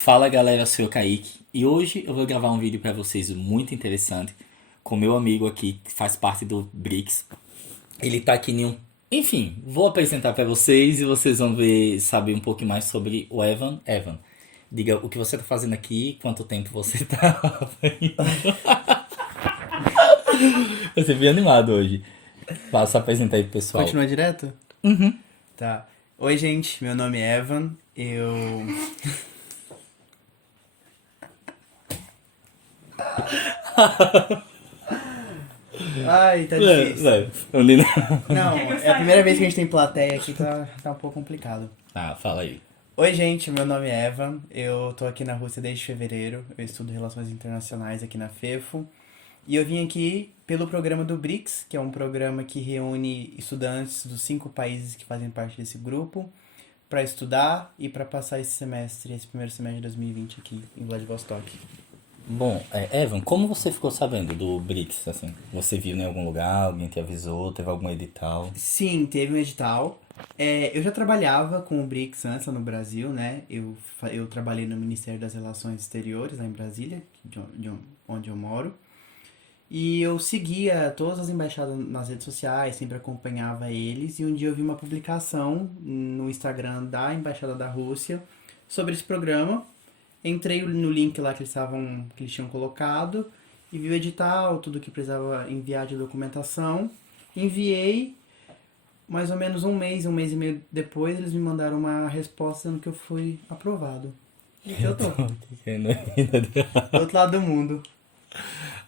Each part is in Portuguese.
Fala galera, eu sou o Kaique e hoje eu vou gravar um vídeo pra vocês muito interessante com meu amigo aqui que faz parte do BRICS. Ele tá aqui em um. Enfim, vou apresentar pra vocês e vocês vão ver, saber um pouco mais sobre o Evan. Evan, diga o que você tá fazendo aqui, quanto tempo você tá. Você bem animado hoje. Passa a apresentar aí pro pessoal. Continua direto? Tá. Oi, gente, meu nome é Evan. Eu. Ai, tá difícil. Não, é a primeira vez que a gente tem plateia aqui, tá um pouco complicado. Ah, fala aí. Oi, gente, meu nome é Evan. Eu tô aqui na Rússia desde fevereiro. Eu estudo Relações Internacionais aqui na FEFO. E eu vim aqui pelo programa do BRICS, que é um programa que reúne estudantes dos 5 países que fazem parte desse grupo, para estudar e para passar esse primeiro semestre de 2020 aqui em Vladivostok. Bom, Evan, como você ficou sabendo do BRICS, assim? Você viu em algum lugar, alguém te avisou, teve algum edital? Sim, teve um edital. Eu já trabalhava com o BRICS antes lá no Brasil, né? Eu trabalhei no Ministério das Relações Exteriores, lá em Brasília, onde eu moro. E eu seguia todas as embaixadas nas redes sociais, sempre acompanhava eles. E um dia eu vi uma publicação no Instagram da Embaixada da Rússia sobre esse programa. Entrei no link lá que eles tinham colocado e vi o edital, tudo que precisava enviar de documentação. Enviei, mais ou menos um mês e meio depois, eles me mandaram uma resposta dizendo que eu fui aprovado. E aqui eu tô, do outro lado do mundo.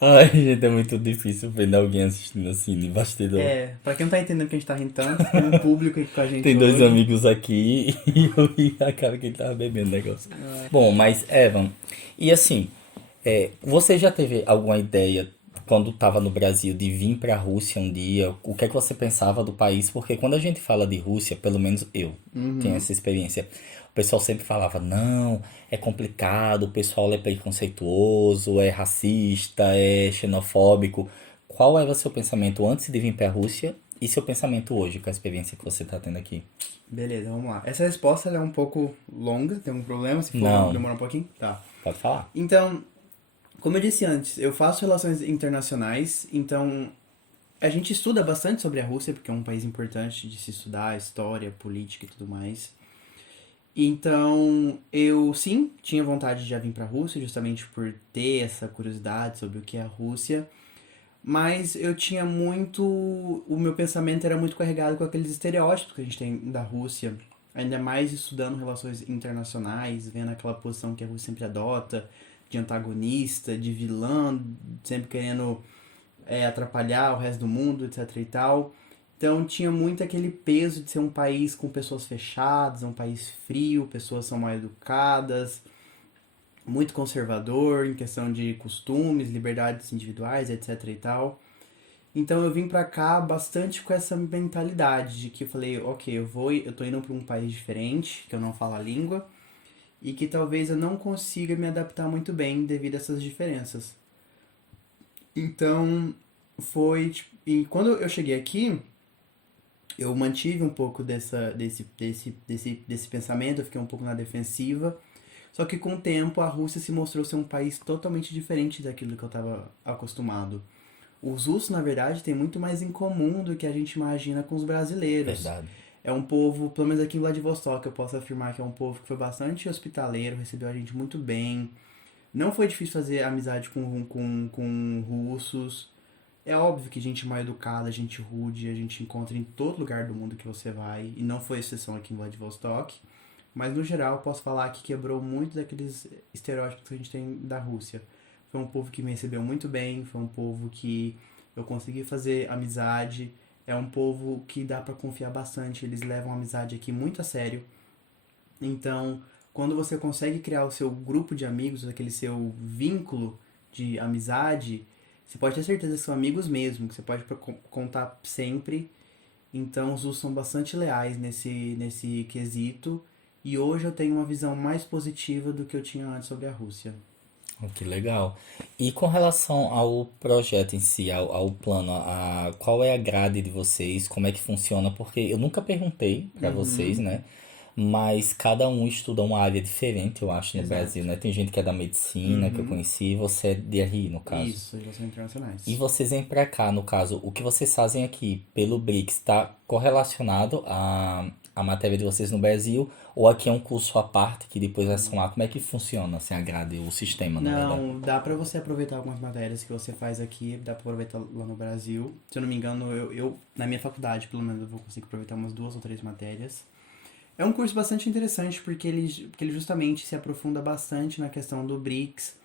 Ai, gente, é muito difícil ver alguém assistindo assim, de bastidor. Pra quem não tá entendendo que a gente tá rindo tanto, tem um público aqui com a gente Tem dois hoje. amigos aqui e eu vi a cara que ele tava bebendo o negócio. Bom, mas Evan, e assim, você já teve alguma ideia quando estava no Brasil de vir para a Rússia um dia? O que é que você pensava do país? Porque quando a gente fala de Rússia, pelo menos eu tenho essa experiência, o pessoal sempre falava, não, é complicado, o pessoal é preconceituoso, é racista, é xenofóbico. Qual era o seu pensamento antes de vir para a Rússia e seu pensamento hoje com a experiência que você está tendo aqui? Beleza, vamos lá. Essa resposta ela é um pouco longa, tem um problema se for Não, demorar um pouquinho? Tá. pode falar. Então, como eu disse antes, eu faço relações internacionais, então a gente estuda bastante sobre a Rússia, porque é um país importante de se estudar, história, política e tudo mais. Então, eu sim, tinha vontade de já vir para a Rússia, justamente por ter essa curiosidade sobre o que é a Rússia, mas eu tinha muito. O meu pensamento era muito carregado com aqueles estereótipos que a gente tem da Rússia, ainda mais estudando relações internacionais, vendo aquela posição que a Rússia sempre adota, de antagonista, de vilã, sempre querendo atrapalhar o resto do mundo, etc e tal. Então tinha muito aquele peso de ser um país com pessoas fechadas, um país frio, pessoas são mal educadas, muito conservador em questão de costumes, liberdades individuais, etc e tal. Então eu vim pra cá bastante com essa mentalidade de que eu falei, ok, eu tô indo pra um país diferente, que eu não falo a língua, e que talvez eu não consiga me adaptar muito bem devido a essas diferenças. Então foi, tipo, e quando eu cheguei aqui, eu mantive um pouco desse pensamento, eu fiquei um pouco na defensiva. Só que com o tempo a Rússia se mostrou ser um país totalmente diferente daquilo que eu estava acostumado. Os russos, na verdade, têm muito mais em comum do que a gente imagina com os brasileiros. Verdade. É um povo, pelo menos aqui em Vladivostok, eu posso afirmar que é um povo que foi bastante hospitaleiro, recebeu a gente muito bem. Não foi difícil fazer amizade com russos. É óbvio que gente mal educada, gente rude, a gente encontra em todo lugar do mundo que você vai, e não foi exceção aqui em Vladivostok. Mas no geral, eu posso falar que quebrou muito daqueles estereótipos que a gente tem da Rússia. Foi um povo que me recebeu muito bem, foi um povo que eu consegui fazer amizade, é um povo que dá pra confiar bastante, eles levam a amizade aqui muito a sério. Então, quando você consegue criar o seu grupo de amigos, aquele seu vínculo de amizade, você pode ter certeza que são amigos mesmo, que você pode contar sempre. Então, os russos são bastante leais nesse quesito. E hoje eu tenho uma visão mais positiva do que eu tinha antes sobre a Rússia. Oh, que legal. E com relação ao projeto em si, ao plano, qual é a grade de vocês? Como é que funciona? Porque eu nunca perguntei pra vocês, né? mas cada um estuda uma área diferente, eu acho, no Exato. Brasil, né? Tem gente que é da medicina, que eu conheci, você é de RI, no caso. Isso, relações internacionais. E vocês vêm pra cá, no caso, o que vocês fazem aqui pelo BRICS está correlacionado à matéria de vocês no Brasil? Ou aqui é um curso à parte que depois vai somar? Como é que funciona, assim, a grade, o sistema, na verdade? Não, dá pra você aproveitar algumas matérias que você faz aqui, dá pra aproveitar lá no Brasil. Se eu não me engano, na minha faculdade, pelo menos, eu vou conseguir aproveitar umas 2 ou 3 matérias. É um curso bastante interessante porque ele justamente se aprofunda bastante na questão do BRICS,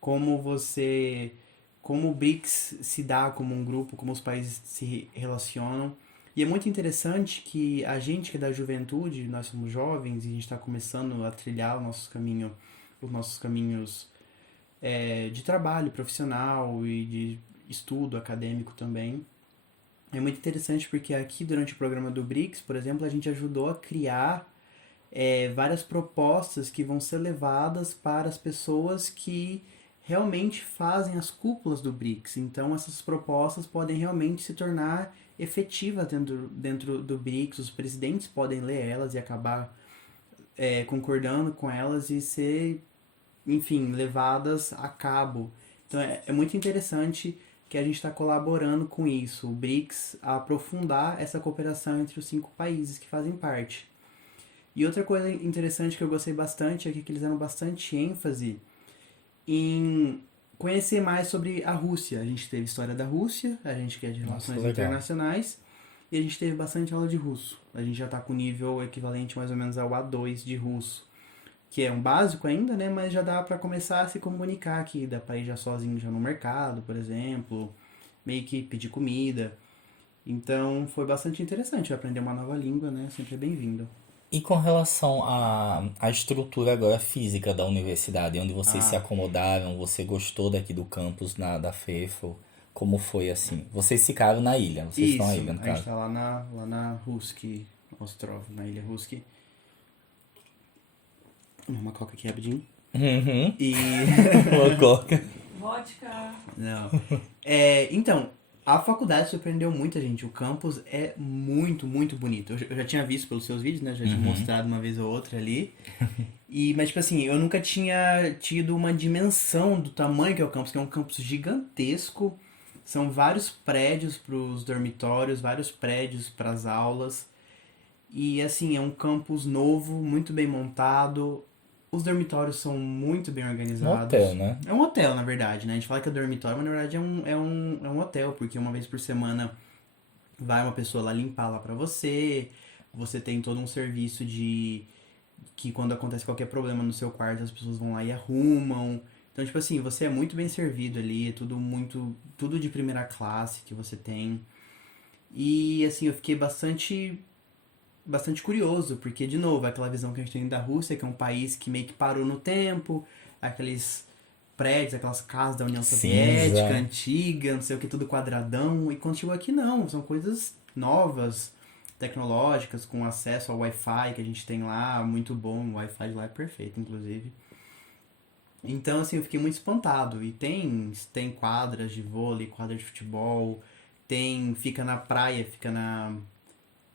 como você, como o BRICS se dá como um grupo, como os países se relacionam. E é muito interessante que a gente que é da juventude, nós somos jovens e a gente está começando a trilhar os nossos caminhos de trabalho profissional e de estudo acadêmico também. É muito interessante porque aqui durante o programa do BRICS, por exemplo, a gente ajudou a criar várias propostas que vão ser levadas para as pessoas que realmente fazem as cúpulas do BRICS. Então, essas propostas podem realmente se tornar efetivas dentro do BRICS. Os presidentes podem ler elas e acabar concordando com elas e ser, enfim, levadas a cabo. Então, é muito interessante que a gente está colaborando com isso, o BRICS, a aprofundar essa cooperação entre os 5 países que fazem parte. E outra coisa interessante que eu gostei bastante é que eles deram bastante ênfase em conhecer mais sobre a Rússia. A gente teve história da Rússia, a gente que é de relações legal. internacionais, e a gente teve bastante aula de russo. A gente já está com nível equivalente mais ou menos ao A2 de russo, que é um básico ainda, né? Mas já dá para começar a se comunicar aqui, dá para ir já sozinho já no mercado, por exemplo, meio que pedir comida. Então foi bastante interessante aprender uma nova língua, né? Sempre é bem-vindo. E com relação à estrutura agora física da universidade, onde vocês se Ah, acomodaram, você gostou daqui do campus da FEFO? Como foi assim? Vocês ficaram na ilha, vocês estão na isso, ilha, no a gente caso. tá lá na Ruski Ostrov, na ilha Ruski. Uma coca aqui rapidinho. Uhum. E. Uma coca. Vodka. Não. Então, a faculdade surpreendeu muita gente. O campus é muito, muito bonito. Eu já tinha visto pelos seus vídeos, né? Já tinha mostrado uma vez ou outra ali. Mas, tipo assim, eu nunca tinha tido uma dimensão do tamanho que é o campus, que é um campus gigantesco. São vários prédios para os dormitórios, vários prédios para as aulas. E, assim, é um campus novo, muito bem montado. Os dormitórios são muito bem Um organizados. hotel, né? É um hotel, na verdade, né? A gente fala que é dormitório, mas na verdade é um hotel, porque uma vez por semana vai uma pessoa lá limpar lá pra você. Você tem todo um serviço de que quando acontece qualquer problema no seu quarto, as pessoas vão lá e arrumam. Então, tipo assim, você é muito bem servido ali, é tudo de primeira classe que você tem. E assim, eu fiquei bastante curioso, porque, de novo, aquela visão que a gente tem da Rússia, que é um país que meio que parou no tempo, aqueles prédios, aquelas casas da União Soviética, Cinza. antiga, não sei o que, tudo quadradão, e quando chegou aqui não, são coisas novas, tecnológicas, com acesso ao Wi-Fi que a gente tem lá, muito bom, o Wi-Fi de lá é perfeito, inclusive. Então, assim, eu fiquei muito espantado, e tem quadras de vôlei, quadra de futebol, fica na praia, fica na...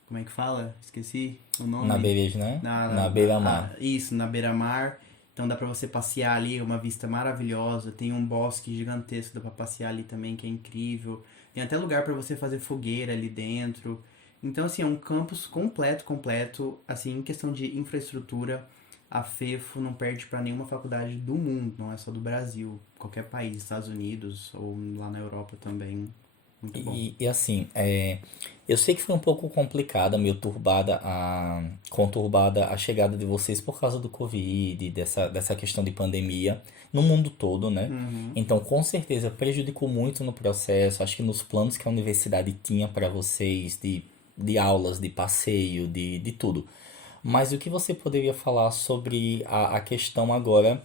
Como é que fala? Esqueci o nome. Na beira, né? Na beira-mar. Isso, na beira-mar. Então dá pra você passear ali, uma vista maravilhosa. Tem um bosque gigantesco, dá pra passear ali também, que é incrível. Tem até lugar pra você fazer fogueira ali dentro. Então, assim, é um campus completo. Assim, em questão de infraestrutura, a FEFO não perde pra nenhuma faculdade do mundo, não é só do Brasil. Qualquer país, Estados Unidos ou lá na Europa também. Muito bom. E assim, eu sei que foi um pouco complicada, meio conturbada a chegada de vocês por causa do Covid, dessa questão de pandemia no mundo todo, né? Então, com certeza, prejudicou muito no processo, acho que nos planos que a universidade tinha para vocês, de aulas, de passeio, de tudo. Mas o que você poderia falar sobre a questão agora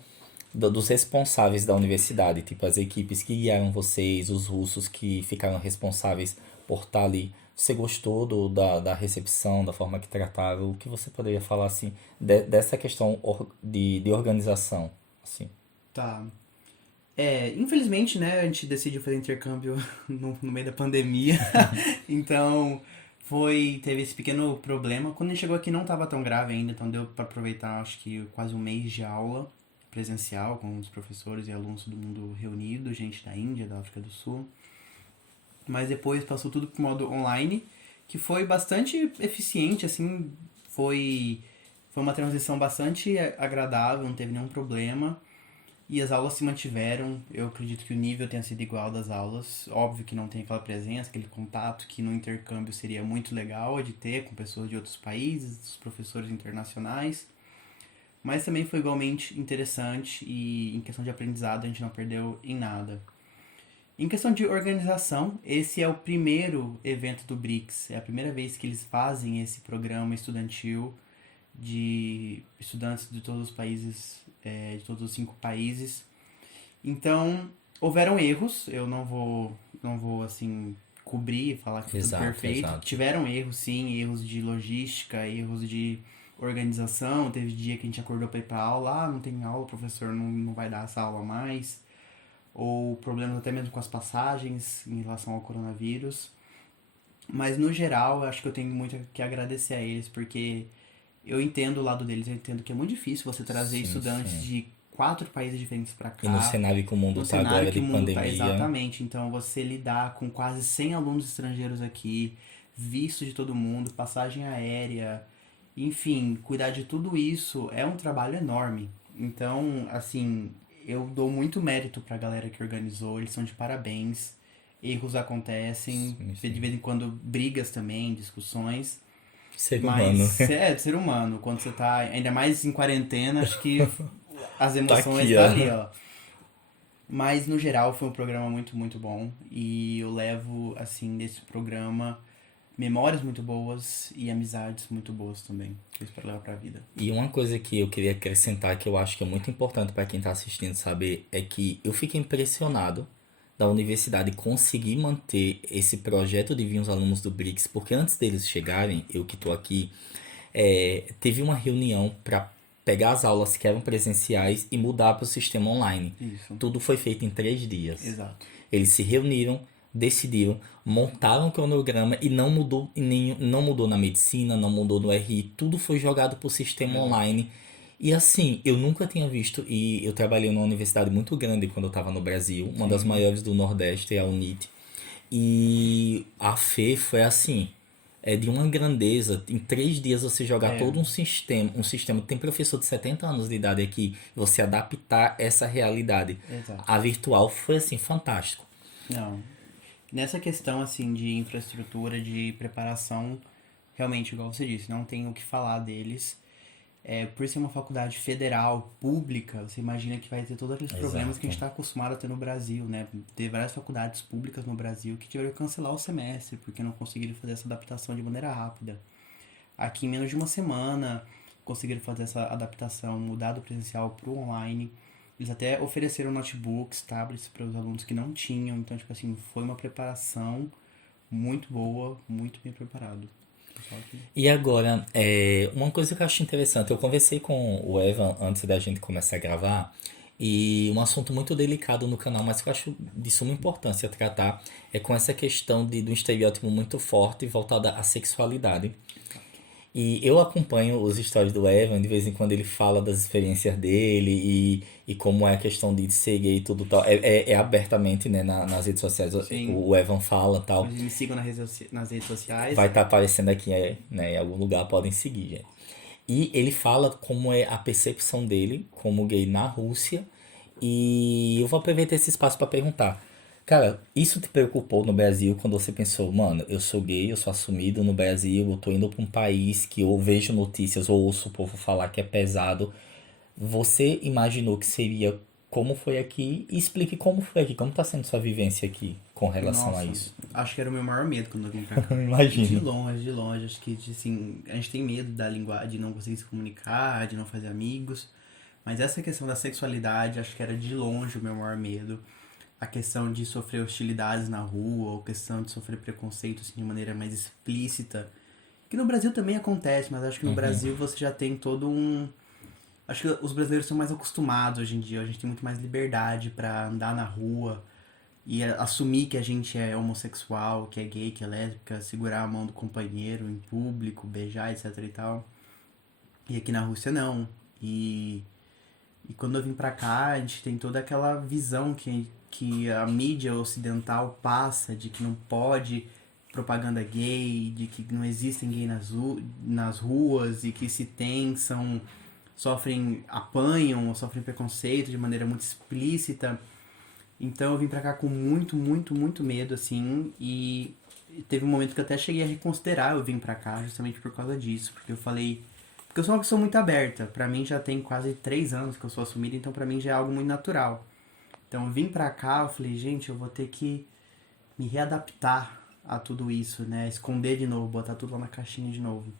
dos responsáveis da universidade, tipo as equipes que guiaram vocês, os russos que ficaram responsáveis por estar ali? Você gostou da recepção, da forma que trataram? O que você poderia falar assim dessa questão de organização, assim? Tá. Infelizmente, né, a gente decidiu fazer intercâmbio no meio da pandemia. Então, Teve esse pequeno problema. Quando a gente chegou aqui não estava tão grave ainda, então deu para aproveitar, acho que quase um mês de aula presencial com os professores e alunos do mundo reunido, gente da Índia, da África do Sul. Mas depois passou tudo pro modo online, que foi bastante eficiente, assim, foi uma transição bastante agradável, não teve nenhum problema. E as aulas se mantiveram. Eu acredito que o nível tenha sido igual das aulas. Óbvio que não tem aquela presença, aquele contato que no intercâmbio seria muito legal de ter com pessoas de outros países, os professores internacionais. Mas também foi igualmente interessante e em questão de aprendizado a gente não perdeu em nada. Em questão de organização, esse é o primeiro evento do BRICS. É a primeira vez que eles fazem esse programa estudantil de estudantes de todos os países, de todos os 5 países. Então, houveram erros, eu não vou assim, cobrir e falar que foi tudo perfeito. Exato. Tiveram erros, sim, erros de logística, erros de organização. Teve dia que a gente acordou para ir para aula, não tem aula, o professor não vai dar essa aula mais. Ou problemas até mesmo com as passagens em relação ao coronavírus. Mas, no geral, eu acho que eu tenho muito que agradecer a eles, porque eu entendo o lado deles, eu entendo que é muito difícil você trazer estudantes de 4 países diferentes para cá. E no cenário que o mundo tá agora de pandemia. Exatamente, então você lidar com quase 100 alunos estrangeiros aqui, visto de todo mundo, passagem aérea, enfim, cuidar de tudo isso é um trabalho enorme. Então, assim, eu dou muito mérito pra galera que organizou, eles são de parabéns. Erros acontecem, de vez em quando brigas também, discussões. Ser Mas humano. de ser humano. Quando você tá, ainda mais em quarentena, acho que as emoções aqui, tá ó. ali, ó. Mas no geral foi um programa muito, muito bom. E eu levo, assim, desse programa memórias muito boas e amizades muito boas também. Que eu espero levar pra vida. E uma coisa que eu queria acrescentar, que eu acho que é muito importante para quem está assistindo saber, é que eu fiquei impressionado da universidade conseguir manter esse projeto de vir os alunos do BRICS, porque antes deles chegarem, eu que estou aqui, teve uma reunião para pegar as aulas que eram presenciais e mudar para o sistema online. Isso. Tudo foi feito em 3 dias. Exato. Eles se reuniram, decidiram, montaram o cronograma e não mudou, não mudou na medicina, não mudou no RI, tudo foi jogado para o sistema online. E assim, eu nunca tinha visto, e eu trabalhei numa universidade muito grande quando eu estava no Brasil, uma das maiores do Nordeste, é a UNIT. E a FE foi assim, é de uma grandeza, em 3 dias você jogar todo um sistema, tem professor de 70 anos de idade aqui, você adaptar essa realidade. Exato. A virtual foi assim, fantástico. Não. Nessa questão, assim, de infraestrutura, de preparação, realmente, igual você disse, não tenho o que falar deles. Por ser uma faculdade federal, pública, você imagina que vai ter todos aqueles problemas que a gente está acostumado a ter no Brasil, né? Ter várias faculdades públicas no Brasil que tiveram que cancelar o semestre porque não conseguiram fazer essa adaptação de maneira rápida. Aqui, em menos de uma semana, conseguiram fazer essa adaptação, mudar do presencial para o online. Eles até ofereceram notebooks, tablets para os alunos que não tinham. Então, tipo assim, foi uma preparação muito boa, muito bem preparado. E agora, uma coisa que eu acho interessante, eu conversei com o Evan antes da gente começar a gravar, e um assunto muito delicado no canal, mas que eu acho de suma importância tratar, é com essa questão do estereótipo muito forte voltado à sexualidade. E eu acompanho os stories do Evan, de vez em quando ele fala das experiências dele e como é a questão de ser gay e tudo tal. É abertamente, né, nas redes sociais. Sim. O Evan fala tal. Me sigam nas redes sociais. Vai estar aparecendo aqui, né, em algum lugar, podem seguir, gente. E ele fala como é a percepção dele como gay na Rússia. E eu vou aproveitar esse espaço para perguntar. Cara, isso te preocupou no Brasil quando você pensou, mano, eu sou gay, eu sou assumido no Brasil, eu tô indo pra um país que eu vejo notícias ou ouço o povo falar que é pesado. Você imaginou que seria como foi aqui? E explique como foi aqui, como tá sendo sua vivência aqui com relação a isso. Acho que era o meu maior medo quando eu vim pra cá. Imagino. De longe. Acho que, assim, a gente tem medo da linguagem, de não conseguir se comunicar, de não fazer amigos. Mas essa questão da sexualidade, acho que era de longe o meu maior medo. A questão de sofrer hostilidades na rua, ou questão de sofrer preconceito assim, de maneira mais explícita. Que no Brasil também acontece, mas acho que no Brasil você já tem todo um... Acho que os brasileiros são mais acostumados hoje em dia, a gente tem muito mais liberdade pra andar na rua, e assumir que a gente é homossexual, que é gay, que é lésbica, segurar a mão do companheiro em público, beijar, etc e tal. E aqui na Rússia não. E quando eu vim pra cá, a gente tem toda aquela visão que a mídia ocidental passa de que não pode propaganda gay, de que não existem gay nas ruas e que se tem apanham ou sofrem preconceito de maneira muito explícita. Então eu vim pra cá com muito, muito, muito medo, assim, e teve um momento que eu até cheguei a reconsiderar eu vim pra cá justamente por causa disso, porque eu falei... Porque eu sou uma pessoa muito aberta, pra mim já tem quase 3 anos que eu sou assumida, então pra mim já é algo muito natural. Então eu vim pra cá, eu falei, gente, eu vou ter que me readaptar a tudo isso, né? Esconder de novo, botar tudo lá na caixinha de novo.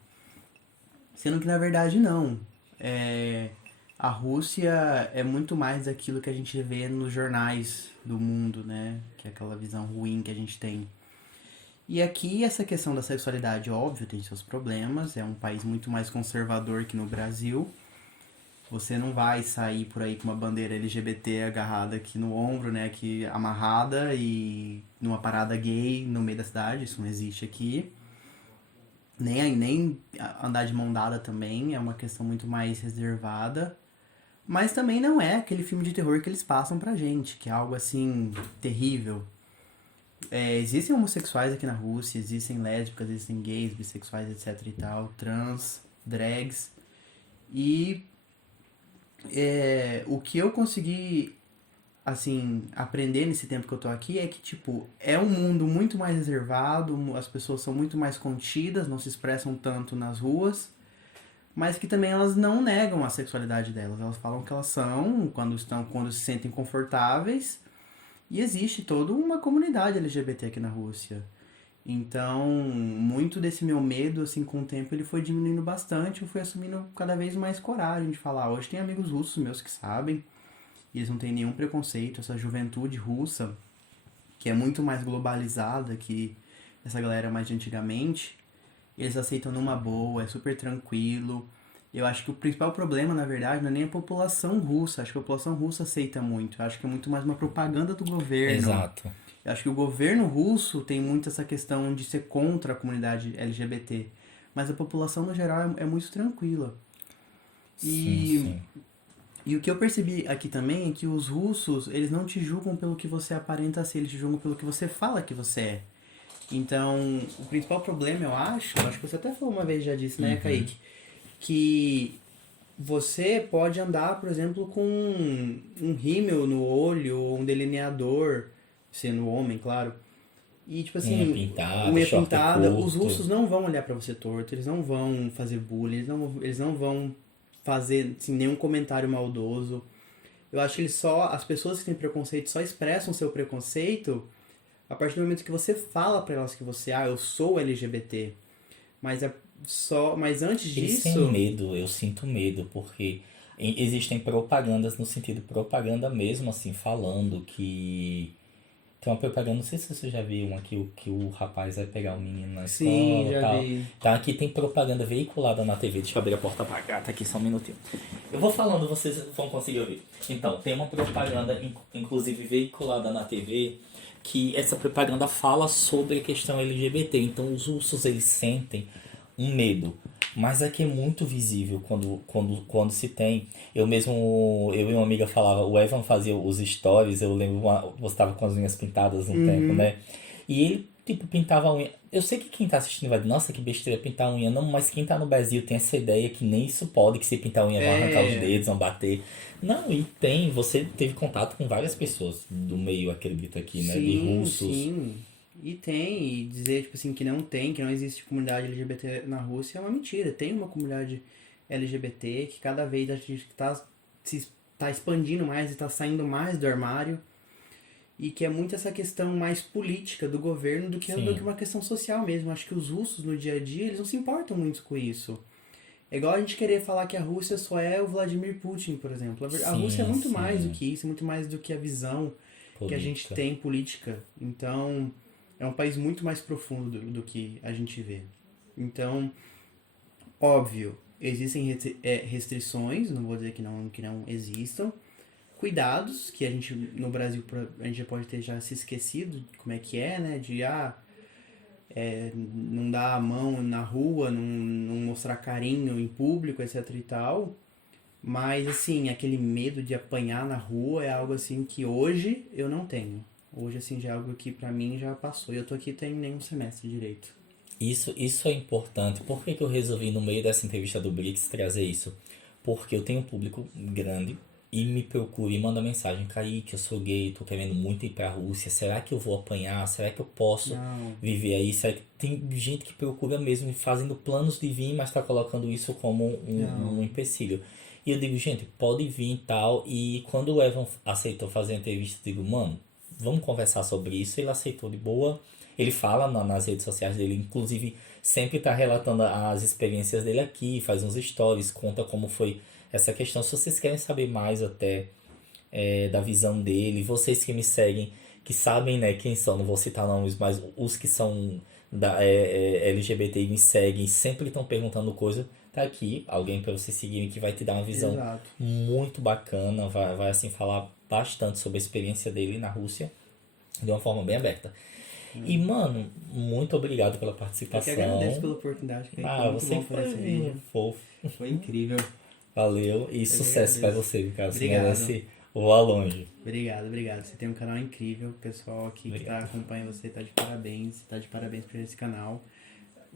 Sendo que na verdade não. A Rússia é muito mais daquilo que a gente vê nos jornais do mundo, né? Que é aquela visão ruim que a gente tem. E aqui essa questão da sexualidade, óbvio, tem seus problemas. É um país muito mais conservador que no Brasil. Você não vai sair por aí com uma bandeira LGBT agarrada aqui no ombro, né? Aqui amarrada e numa parada gay no meio da cidade. Isso não existe aqui. Nem andar de mão dada também. É uma questão muito mais reservada. Mas também não é aquele filme de terror que eles passam pra gente, que é algo assim, terrível. Existem homossexuais aqui na Rússia, existem lésbicas, existem gays, bissexuais, etc e tal, trans, drags. E o que eu consegui, assim, aprender nesse tempo que eu tô aqui é que, tipo, é um mundo muito mais reservado, as pessoas são muito mais contidas, não se expressam tanto nas ruas, mas que também elas não negam a sexualidade delas. Elas falam que elas são, quando se sentem confortáveis, e existe toda uma comunidade LGBT aqui na Rússia. Então, muito desse meu medo, assim, com o tempo, ele foi diminuindo bastante. Eu fui assumindo cada vez mais coragem de falar. Hoje tem amigos russos meus que sabem, e eles não têm nenhum preconceito. Essa juventude russa, que é muito mais globalizada que essa galera mais de antigamente, eles aceitam numa boa, é super tranquilo. Eu acho que o principal problema, na verdade, não é nem a população russa. Acho que a população russa aceita muito. Eu acho que é muito mais uma propaganda do governo. Exato. Eu acho que o governo russo tem muito essa questão de ser contra a comunidade LGBT. Mas a população, no geral, é muito tranquila. Sim. E o que eu percebi aqui também é que os russos, eles não te julgam pelo que você aparenta ser, eles te julgam pelo que você fala que você é. Então, o principal problema, eu acho que você até falou uma vez já disso, né, Kaique? Que você pode andar, por exemplo, com um rímel no olho, ou um delineador, sendo homem, claro. E, tipo assim, unha pintada, os russos não vão olhar pra você torto, eles não vão fazer bullying, eles não vão fazer assim, nenhum comentário maldoso. Eu acho que as pessoas que têm preconceito só expressam seu preconceito a partir do momento que você fala pra elas que você, eu sou LGBT. Mas antes disso... Eles têm medo, eu sinto medo, porque existem propagandas no sentido propaganda mesmo, assim, falando que... Tem uma propaganda, não sei se você já viu uma que o rapaz vai pegar o menino na escola e tal. vi. Tá, aqui tem propaganda veiculada na TV. Deixa eu abrir a porta pra cá, tá aqui só um minutinho. Eu vou falando, vocês vão conseguir ouvir. Então, tem uma propaganda, inclusive veiculada na TV, que essa propaganda fala sobre a questão LGBT. Então, os russos, eles sentem um medo. Mas aqui é muito visível quando se tem. Eu e uma amiga falava, o Evan fazia os stories, eu lembro, você tava com as unhas pintadas um tempo, né? E ele, tipo, pintava a unha. Eu sei que quem tá assistindo vai dizer, nossa, que besteira pintar a unha. Não, mas quem tá no Brasil tem essa ideia que nem isso pode, que se pintar a unha vão arrancar os dedos, vão bater. Não, e tem, você teve contato com várias pessoas do meio, acredito aqui, né? De russos. Sim. E dizer, tipo assim, que não existe comunidade LGBT na Rússia é uma mentira. Tem uma comunidade LGBT que cada vez a gente tá expandindo mais e tá saindo mais do armário. E que é muito essa questão mais política do governo do que uma questão social mesmo. Acho que os russos, no dia a dia, eles não se importam muito com isso. É igual a gente querer falar que a Rússia só é o Vladimir Putin, por exemplo. A Rússia é muito mais do que isso, é muito mais do que a visão política que a gente tem política. Então... é um país muito mais profundo do que a gente vê. Então, óbvio, existem restrições, não vou dizer que não existam, cuidados que a gente, no Brasil, a gente já pode ter já se esquecido de como é que é, né? De, não dar a mão na rua, não mostrar carinho em público, etc e tal. Mas, assim, aquele medo de apanhar na rua é algo, assim, que hoje eu não tenho. Hoje, assim, já é algo que pra mim já passou. E eu tô aqui tem nenhum semestre direito. Isso é importante. Por que que eu resolvi, no meio dessa entrevista do Brix, trazer isso? Porque eu tenho um público grande e me procura e manda mensagem: Kaique, eu sou gay, tô querendo muito ir pra Rússia. Será que eu vou apanhar? Será que eu posso Não, viver aí? Será que tem gente que procura mesmo, fazendo planos de vir, mas tá colocando isso como um não. empecilho. E eu digo, gente, pode vir e tal. E quando o Evan aceitou fazer a entrevista, eu digo, mano, vamos conversar sobre isso. Ele aceitou de boa. Ele fala nas redes sociais dele, inclusive sempre tá relatando as experiências dele aqui, faz uns stories, conta como foi essa questão. Se vocês querem saber mais até da visão dele, vocês que me seguem, que sabem, né, quem são, não vou citar nomes, mas os que são LGBTI me seguem, sempre estão perguntando coisa, tá aqui, alguém para vocês seguirem que vai te dar uma visão Exato. muito bacana, vai assim falar bastante sobre a experiência dele na Rússia, de uma forma bem aberta. E, mano, muito obrigado pela Eu que agradeço participação. pela oportunidade, que foi Ah, muito você bom que fazer esse foi vídeo. fofo. Foi incrível. Valeu e Eu que sucesso pra agradeço. você, cara. Você Obrigado. merece voar longe. Obrigado, obrigado. Você tem um canal incrível. O pessoal aqui que Obrigado. acompanha você tá de parabéns. Tá de parabéns por esse canal.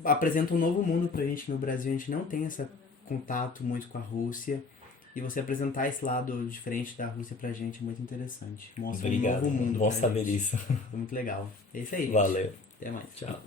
Apresenta um novo mundo pra gente, que no Brasil a gente não tem esse contato muito com a Rússia. E você apresentar esse lado diferente da Rússia pra gente é muito interessante. Mostra um Obrigado. novo mundo Bom pra saber gente. disso. Foi muito legal. É isso aí, gente. Valeu. Até mais. Tchau.